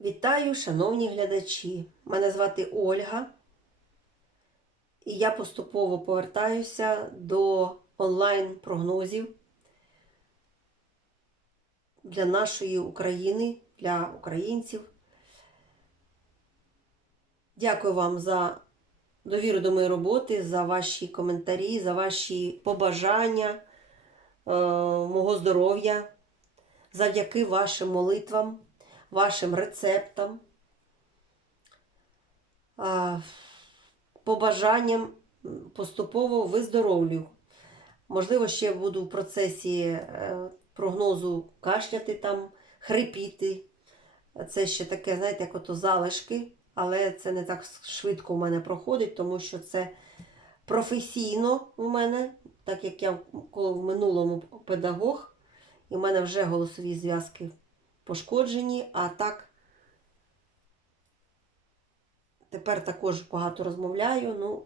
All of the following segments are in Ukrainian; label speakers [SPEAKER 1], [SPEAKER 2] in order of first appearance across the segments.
[SPEAKER 1] Вітаю, шановні глядачі! Мене звати Ольга, і я поступово повертаюся до онлайн-прогнозів для нашої України, для українців. Дякую вам за довіру до моєї роботи, за ваші коментарі, за ваші побажання е, мого здоров'я, завдяки вашим молитвам вашим рецептам, побажанням поступово виздоровлю. Можливо, ще буду в процесі е, прогнозу кашляти там, хрипіти. Це ще таке, знаєте, як ото залишки, але це не так швидко у мене проходить, тому що це професійно у мене, так як я коли в минулому педагог, і в мене вже голосові зв'язки пошкоджені, а так тепер також багато розмовляю, ну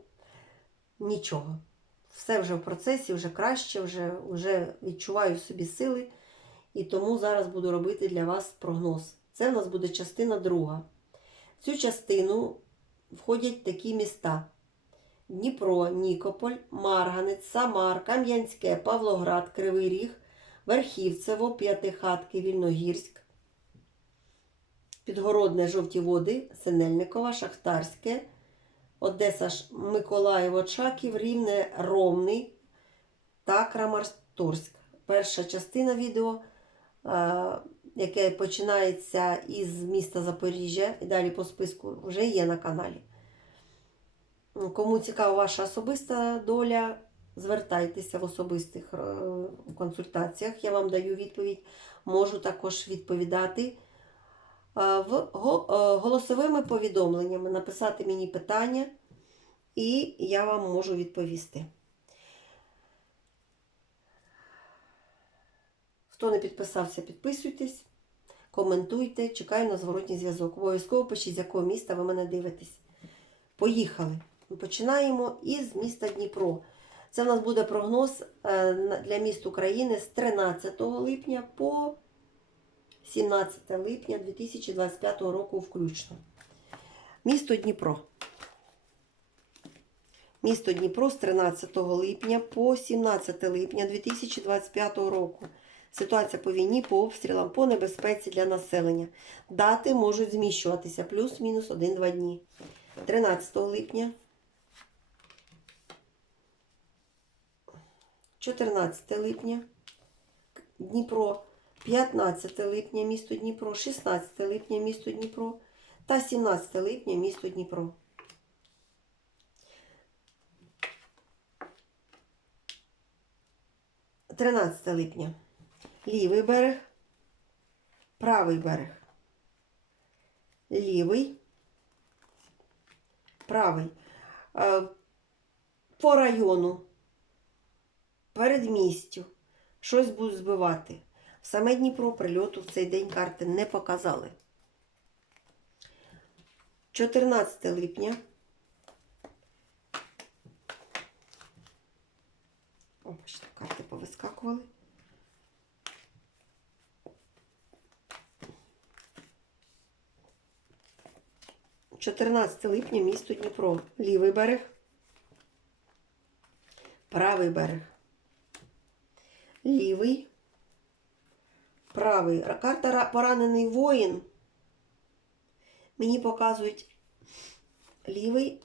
[SPEAKER 1] нічого. Все вже в процесі, вже краще, вже, вже відчуваю в собі сили, і тому зараз буду робити для вас прогноз. Це в нас буде частина друга. В цю частину входять такі міста: Дніпро, Нікополь, Марганець, Самар, Кам'янське, Павлоград, Кривий Ріг, Верхівцево, П'ятихатки, Вільногірськ, Підгородне Жовті Води, Синельникова, Шахтарське, Одеса, Миколаєво, Чаків, Рівне, Ромний та Краматорськ. Перша частина відео, е, яке починається із міста Запоріжжя і далі по списку, вже є на каналі. Кому цікава ваша особиста доля, звертайтеся в особистих е, консультаціях. Я вам даю відповідь. Можу також відповідати в е, голосовими повідомленнями, написати мені питання, і я вам можу відповісти. Хто не підписався, підписуйтесь, коментуйте, чекаю на зворотній зв'язок. Обов'язково пишіть, з якого міста ви мене дивитесь. Поїхали. Ми починаємо із міста Дніпро. Це в нас буде прогноз е, для міст України з 13 липня по 17 липня 2025 року включно. Місто Дніпро. Місто Дніпро з 13 липня по 17 липня 2025 року. Ситуація по війні, по обстрілам, по небезпеці для населення. Дати можуть зміщуватися плюс-мінус 1-2 дні. 13 липня. 14 липня. Дніпро. 15 липня місто Дніпро, 16 липня місто Дніпро та 17 липня місто Дніпро. Тринадцяте липня. Лівий берег, правий берег. Лівий, правий. Е, По району, передмістю, щось будуть збивати. Саме Дніпро прильоту в цей день карти не показали. 14 липня. О, бачите, карти повискакували. Чотирнадцяте липня місто Дніпро. Лівий берег. Правий берег. Лівий. Правий. Карта поранений воїн. Мені показують лівий,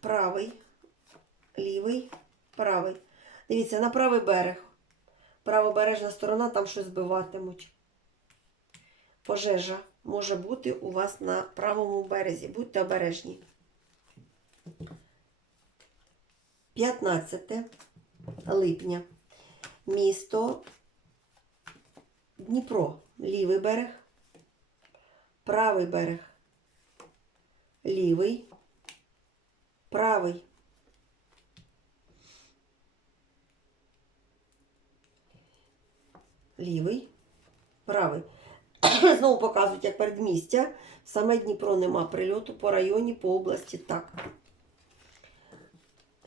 [SPEAKER 1] правий, лівий, правий. Дивіться, на правий берег. Правобережна сторона, там щось збиватимуть. Пожежа може бути у вас на правому березі. Будьте обережні. 15 липня. Місто Дніпро. Лівий берег. Правий берег. Лівий. Правий. Лівий. Правий. Знову показують, як передмістя. Саме Дніпро нема прильоту по районі, по області так.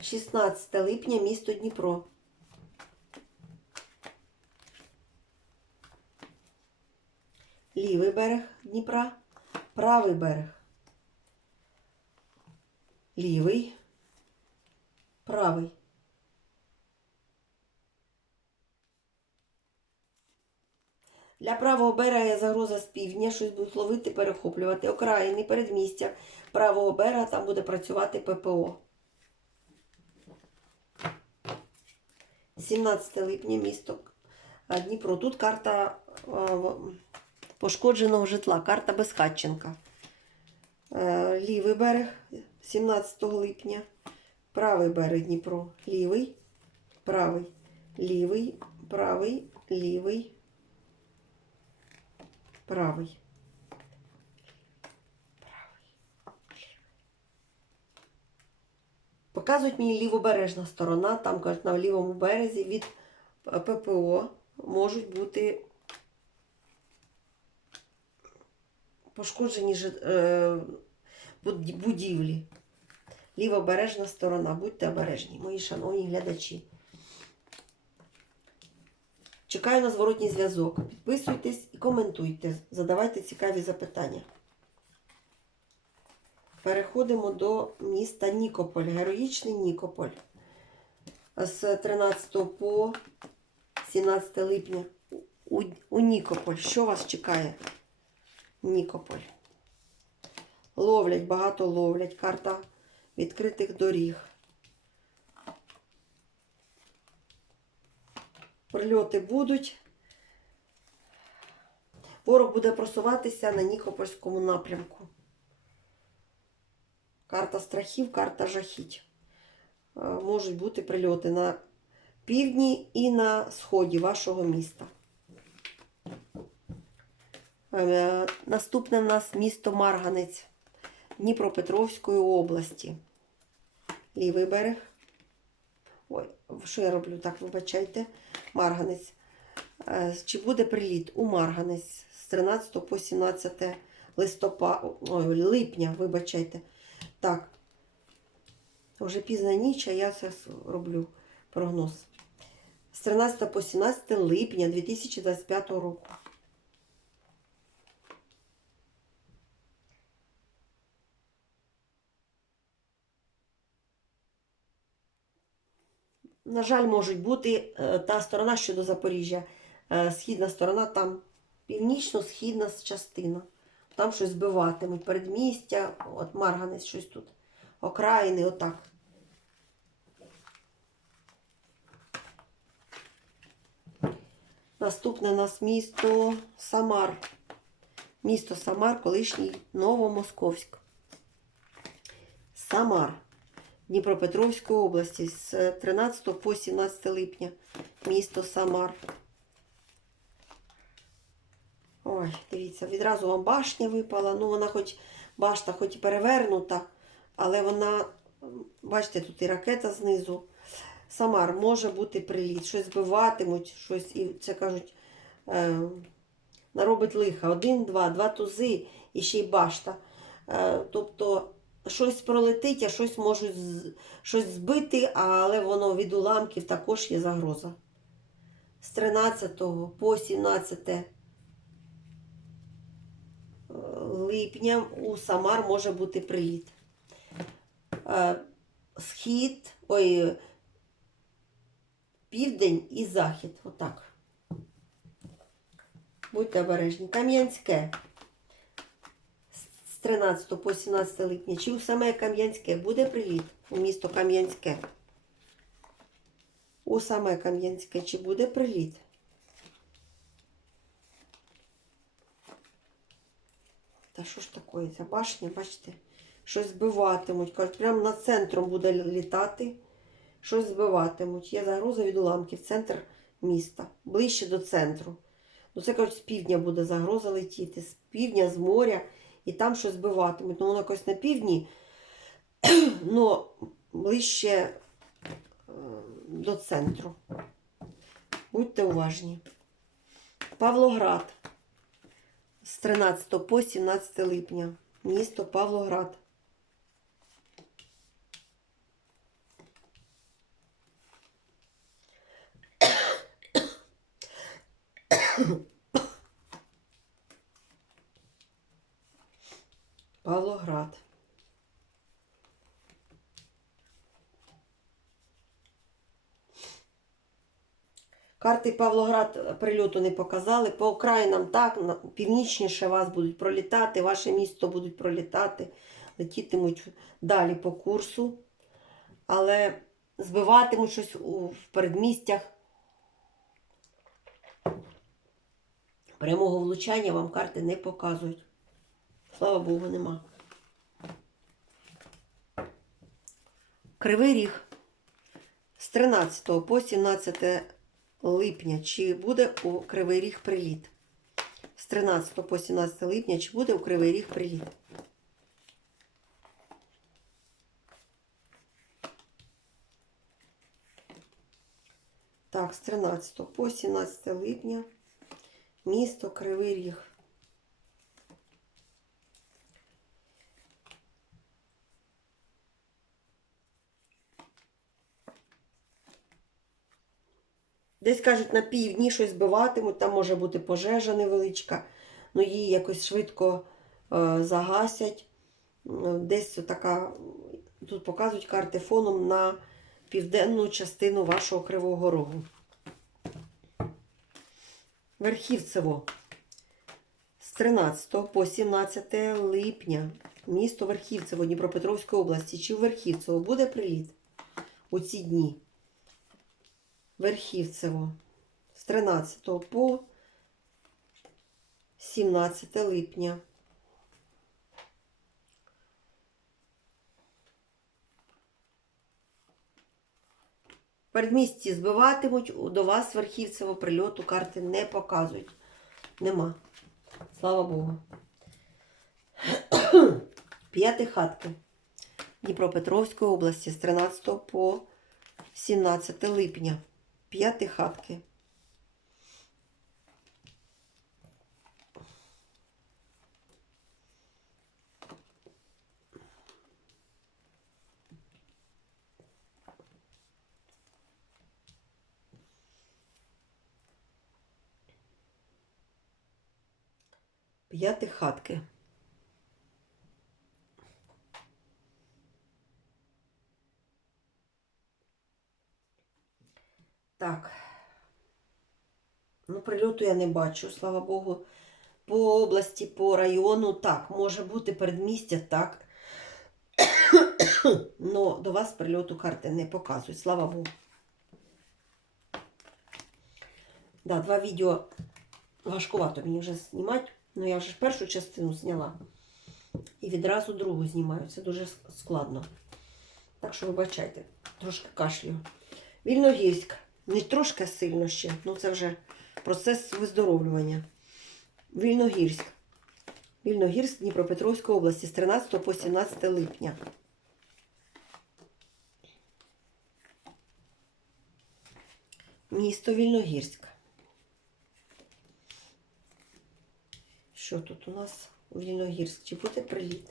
[SPEAKER 1] 16 липня, місто Дніпро. Лівий берег Дніпра. правий берег. Лівий, правий. Для правого берега є загроза з півдня, щось будуть ловити, перехоплювати. Окраїни, передмістя правого берега, там буде працювати ППО. 17 липня, місто Дніпро. Тут карта пошкодженого житла, карта Безхатченка. Е, Лівий берег 17 липня. Правий берег Дніпро. Лівий, правий, лівий, правий, лівий, правий. Показують мені лівобережна сторона, там кажуть, на лівому березі від ППО можуть бути пошкоджені е, будівлі. Лівобережна сторона, будьте обережні, мої шановні глядачі. Чекаю на зворотній зв'язок. Підписуйтесь і коментуйте, задавайте цікаві запитання. Переходимо до міста Нікополь, героїчний Нікополь. З 13 по 17 липня у, у Нікополь. Що вас чекає? Нікополь. Ловлять, багато ловлять. Карта відкритих доріг. Прильоти будуть. Ворог буде просуватися на Нікопольському напрямку. Карта страхів, карта жахіть. Е, Можуть бути прильоти на півдні і на сході вашого міста. Е, Наступне в нас місто Марганець Дніпропетровської області. Лівий берег. Ой, що я роблю? Так, вибачайте. Марганець. Е, Чи буде приліт у Марганець з 13 по 17 листопада, ой, липня, вибачайте. Так. Вже пізна ніч, а я зараз роблю прогноз. З 13 по 17 липня 2025 року. На жаль, можуть бути е, та сторона щодо Запоріжжя. Е, Східна сторона, там північно-східна частина. Там щось збиватимуть. Передмістя, от Марганець щось тут. Окраїни, отак. Наступне у нас місто Самар. Місто Самар, колишній Новомосковськ. Самар. Дніпропетровської області з 13 по 17 липня. Місто Самар. Ой, дивіться, відразу вам башня випала. Ну, вона хоч башта, хоч і перевернута, але вона, бачите, тут і ракета знизу. Самар може бути приліт, щось збиватимуть, щось, і це кажуть, е, наробить лиха. Один, два, два тузи і ще й башта. Е, тобто щось пролетить, а щось можуть щось збити, але воно від уламків також є загроза. З 13 по 17 липня у Самар може бути приліт. Е, Схід, ой, південь і захід. Отак. Будьте обережні. Кам'янське. З 13 по 17 липня. Чи у саме Кам'янське буде приліт у місто Кам'янське? У саме Кам'янське чи буде приліт? Та що ж таке? Ця башня, бачите, щось збиватимуть. Кажуть, прямо над центром буде літати, щось збиватимуть. Є загроза від уламків, центр міста, ближче до центру. Ну, це кажуть, з півдня буде загроза летіти, з півдня, з моря, і там щось збиватимуть. Ну, воно якось на півдні, але ближче е, до центру. Будьте уважні. Павлоград з 13 по 17 липня. Місто Павлоград. Павлоград. Карти Павлоград прильоту не показали. По окраїнам так, північніше вас будуть пролітати, ваше місто будуть пролітати, летітимуть далі по курсу, але збиватимуть щось в передмістях. Прямого влучання вам карти не показують. Слава Богу, нема. Кривий ріг з 13 по 17 липня. Чи буде у Кривий Ріг приліт? З 13 по 17 липня, чи буде у Кривий Ріг приліт? Так, з 13 по 17 липня місто Кривий Ріг. Десь кажуть, на півдні щось збиватимуть, там може бути пожежа невеличка, ну її якось швидко е, загасять. Десь така, тут показують карти фоном на південну частину вашого Кривого Рогу. Верхівцево з 13 по 17 липня. Місто Верхівцево Дніпропетровської області. Чи в Верхівцево буде приліт у ці дні? Верхівцево з 13 по 17 липня. Передмісті збиватимуть, до вас Верхівцево прильоту карти не показують. Нема. Слава Богу. П'яти хатки Дніпропетровської області з 13 по 17 липня. П'яти хатки. П'яти хатки. Так. Ну, прильоту я не бачу, слава Богу. По області, по району, так, може бути передмістя, так. Но до вас прильоту карти не показують, слава Богу. Да, два відео важкувато мені вже знімати. Ну, я вже першу частину зняла. І відразу другу знімаю. Це дуже складно. Так що вибачайте, трошки кашлю. Вільногірськ. Не трошки сильно ще, ну це вже процес виздоровлювання. Вільногірськ. Вільногірськ Дніпропетровської області з 13 по 17 липня. Місто Вільногірськ. Що тут у нас у Вільногірськ? Чи буде приліт?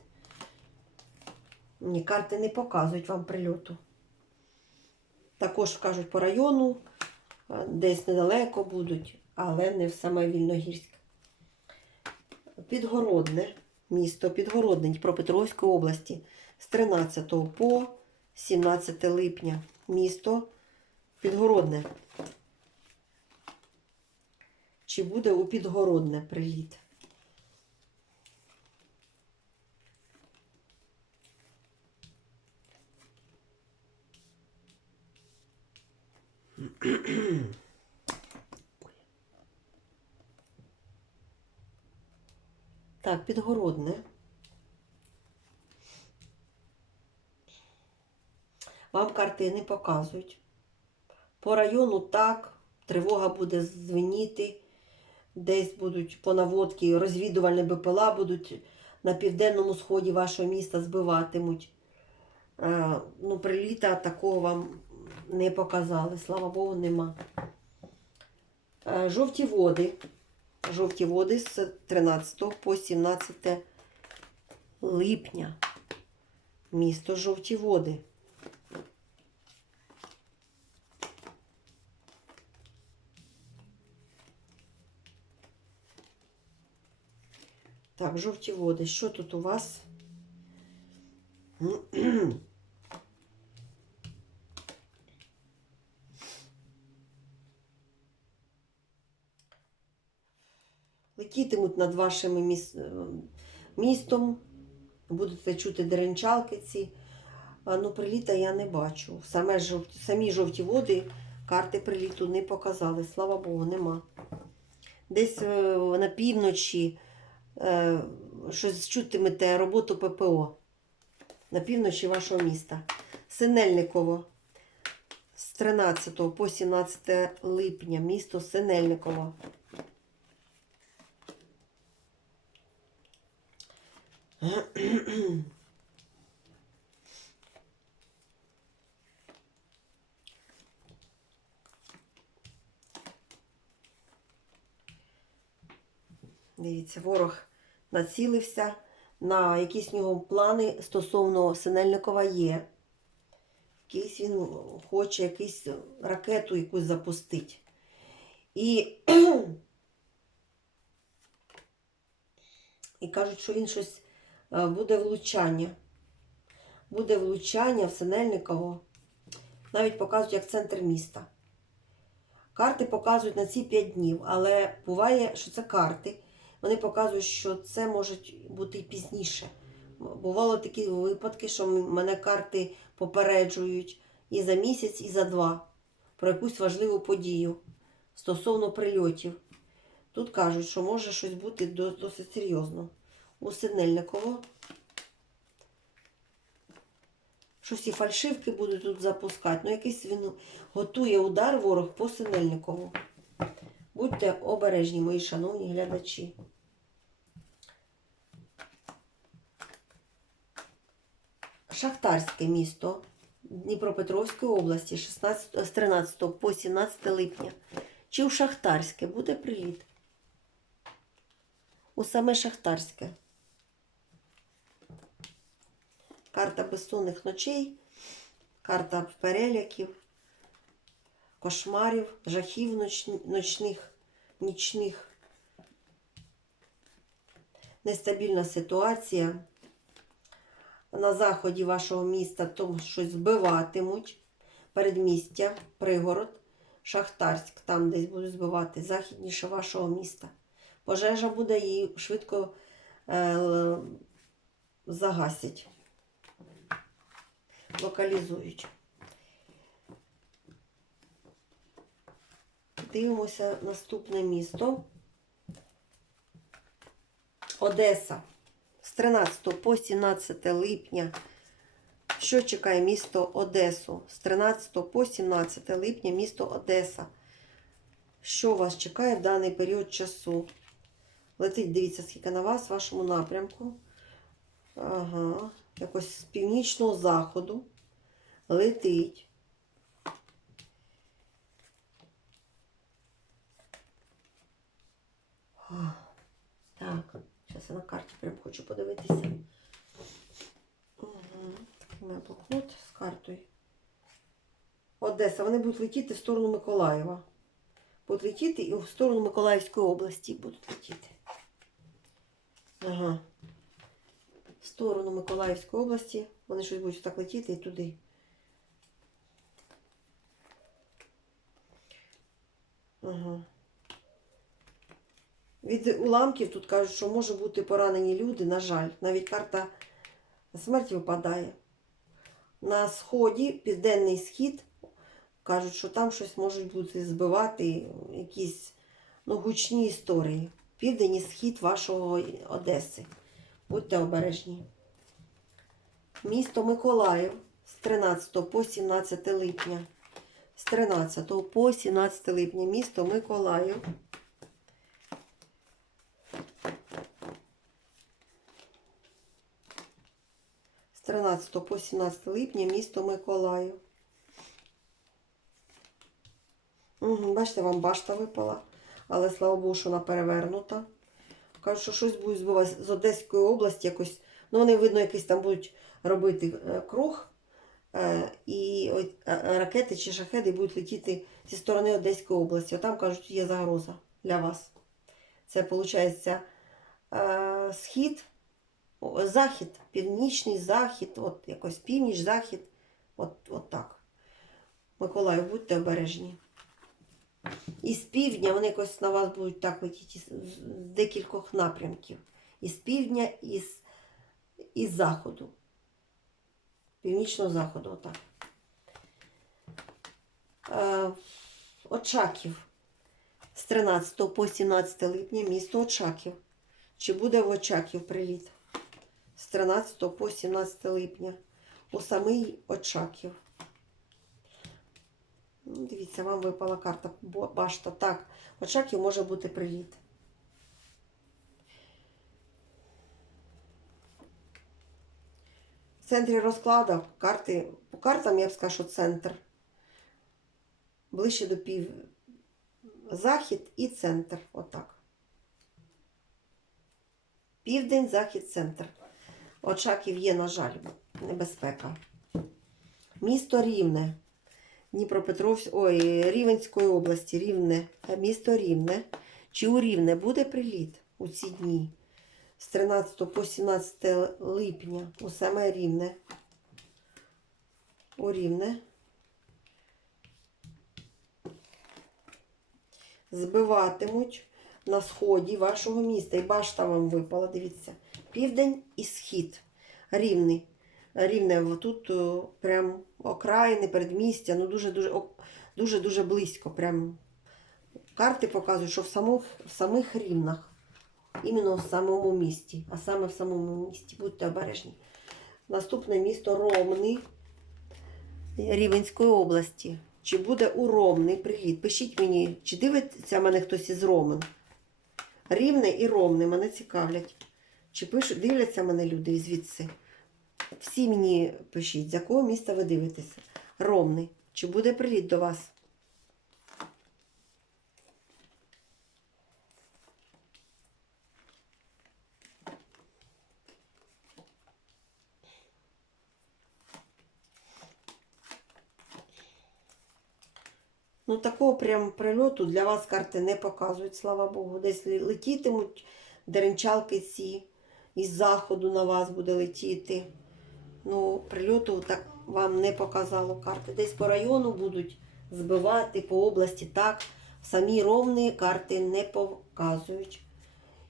[SPEAKER 1] Ні, карти не показують вам прильоту. Також кажуть по району, десь недалеко будуть, але не в саме Вільногірськ. Підгородне місто, Підгородне Дніпропетровської області з 13 по 17 липня. Місто Підгородне. Чи буде у Підгородне приліт? Так, підгородне. Вам карти не показують. По району так, тривога буде дзвеніти. Десь будуть по наводці розвідувальні БПЛА будуть на південному сході вашого міста збиватимуть. Е, ну, приліта такого вам не показали. Слава Богу, нема. Е, жовті води. Жовті води з 13 по 17 липня. Місто Жовті води. Так, жовті води. Що тут у вас? Летітимуть над вашим е, містом, будете чути деренчалки ці. Ну, приліта я не бачу. Саме жовті, самі жовті води карти приліту не показали. Слава Богу, нема. Десь е, на півночі е, щось чутимете роботу ППО на півночі вашого міста. Синельниково з 13 по 17 липня місто Синельниково. Дивіться, ворог націлився на якісь в нього плани стосовно Синельникова є. Якийсь він хоче якусь ракету якусь запустити. І, і кажуть, що він щось буде влучання. Буде влучання в Синельниково. Навіть показують як центр міста. Карти показують на ці 5 днів, але буває, що це карти. Вони показують, що це може бути і пізніше. Бувало такі випадки, що мене карти попереджують і за місяць, і за два про якусь важливу подію стосовно прильотів. Тут кажуть, що може щось бути досить серйозно. У Синельниково. Щось і фальшивки будуть тут запускати. Ну, якийсь він готує удар ворог по Синельникову. Будьте обережні, мої шановні глядачі. Шахтарське місто Дніпропетровської області 16, з 13 по 17 липня. Чи у Шахтарське буде приліт? У саме Шахтарське. Карта безсонних ночей, карта переляків, кошмарів, жахів ноч- ночних, нічних. Нестабільна ситуація. На заході вашого міста то щось збиватимуть. Передмістя, пригород, Шахтарськ, там десь будуть збивати, західніше вашого міста. Пожежа буде її швидко е, загасять, локалізують. Дивимося наступне місто. Одеса. З 13 по 17 липня. Що чекає місто Одесу? З 13 по 17 липня місто Одеса. Що вас чекає в даний період часу? Летить, дивіться, скільки на вас, в вашому напрямку. Ага. Якось з північного заходу. Летить. Так, зараз я на карті прям хочу подивитися. Угу. Такий мене блокнот з картою. Одеса. Вони будуть летіти в сторону Миколаєва. Будуть летіти і в сторону Миколаївської області будуть летіти. Ага. Сторону Миколаївської області. Вони щось будуть так летіти і туди. Ага. Від уламків тут кажуть, що може бути поранені люди, на жаль. Навіть карта смерті випадає. На сході, південний схід, кажуть, що там щось можуть бути збивати, якісь ну, гучні історії. Південь і схід вашого Одеси. Будьте обережні. Місто Миколаїв з 13 по 17 липня. З 13 по 17 липня місто Миколаїв. З 13 по 17 липня місто Миколаїв. Угу, бачите, вам башта випала, але слава Богу, що вона перевернута. Кажуть, що щось будуть збивати з Одеської області якось. Ну, вони, видно, якийсь там будуть робити е, круг. е, І е, ракети чи шахеди будуть летіти зі сторони Одеської області. Отам, кажуть, є загроза для вас. Це, виходить, схід Захід, північний захід, от якось північ, захід, от, от так. Миколаїв, будьте обережні. І з півдня вони якось на вас будуть так летіти з, декількох напрямків. І з півдня, і з, і з заходу. Північного заходу, отак. Е, Очаків з 13 по 17 липня місто Очаків. Чи буде в Очаків приліт? З 13 по 17 липня у самий Очаків. Ну, Дивіться, вам випала карта башта. Так, Очаків може бути приліт. В центрі розкладу карти, по картам я б сказала, що центр. Ближче до пів. Захід і центр. Отак. Південь, захід, центр. Очаків є, на жаль, небезпека. Місто Рівне. Дніпропетровськ, ой, Рівенської області, Рівне, е, місто Рівне. Чи у Рівне буде приліт у ці дні? З 13 по 17 липня у саме Рівне. У Рівне. Збиватимуть на сході вашого міста. І башта вам випала, дивіться. Південь і схід. Рівний. Рівне тут прям окраїни, передмістя, ну дуже-дуже дуже-дуже близько. Прям карти показують, що в самих, в самих рівнах, іменно в самому місті, а саме в самому місті. Будьте обережні. Наступне місто Ромни Рівенської області. Чи буде у Ромни приліт? Пишіть мені, чи дивиться мене хтось із Ромен? Рівне і Ромни мене цікавлять. Чи пишуть, дивляться мене люди звідси? Всі мені пишіть, з якого міста ви дивитеся. Ромни. Чи буде приліт до вас? Ну, такого прям прильоту для вас карти не показують, слава Богу. Десь летітимуть деренчалки ці, із заходу на вас буде летіти. Ну, прильоту так вам не показало карти. Десь по району будуть збивати, по області так. Самі ровні карти не показують.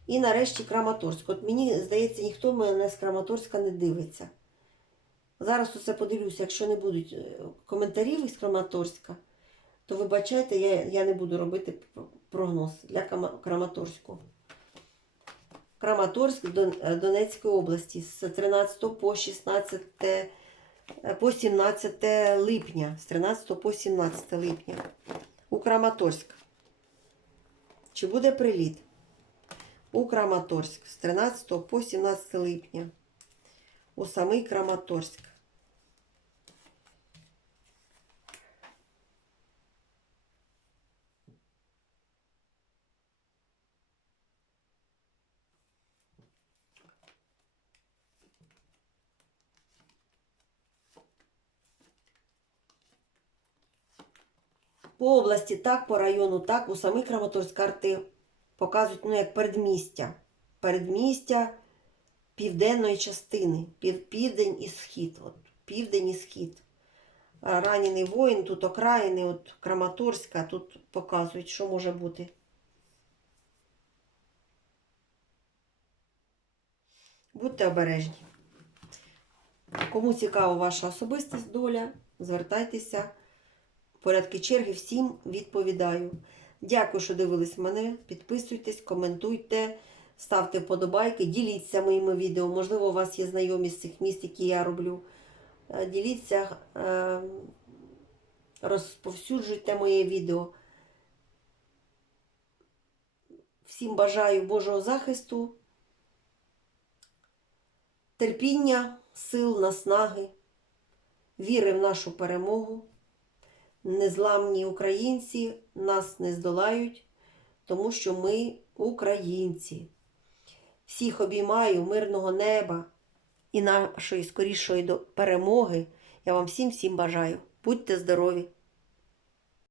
[SPEAKER 1] І нарешті Краматорськ. От мені здається, ніхто мене з Краматорська не дивиться. Зараз усе подивлюся, якщо не будуть е, коментарів із Краматорська, то вибачайте, я, я не буду робити прогноз для Краматорську. Краматорськ е, Донецької області з 13 по 16 е, по 17 липня. З 13 по 17 липня. У Краматорськ. Чи буде приліт? У Краматорськ з 13 по 17 липня. У самий Краматорськ. По області так, по району так, у самій Краматорськ карти показують ну, як передмістя. Передмістя південної частини. Пів, південь і схід. От, південь і схід. Ранений воїн, тут окраїни, от Краматорська, тут показують, що може бути. Будьте обережні. Кому цікава ваша особиста доля, звертайтеся. Порядки черги всім відповідаю. Дякую, що дивились мене. Підписуйтесь, коментуйте, ставте вподобайки, діліться моїми відео. Можливо, у вас є знайомі з цих міст, які я роблю. Е, Діліться, е, розповсюджуйте моє відео. Всім бажаю Божого захисту, терпіння, сил, наснаги, віри в нашу перемогу. Незламні українці нас не здолають, тому що ми українці. Всіх обіймаю мирного неба і нашої скорішої перемоги. Я вам всім всім бажаю. Будьте здорові!